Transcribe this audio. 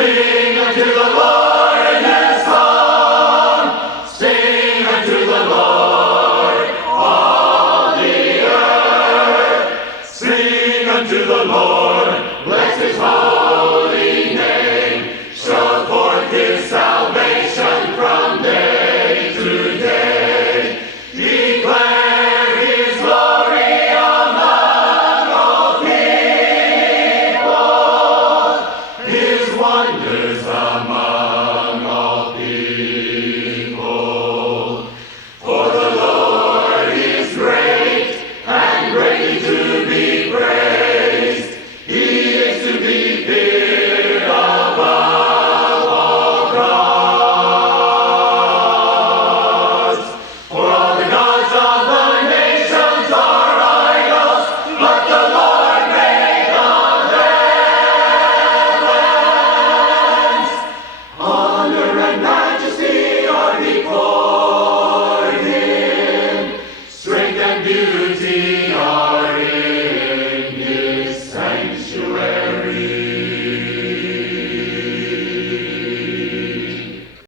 Sing unto the Lord a new song. Sing unto the Lord, all the earth. Sing unto the Lord.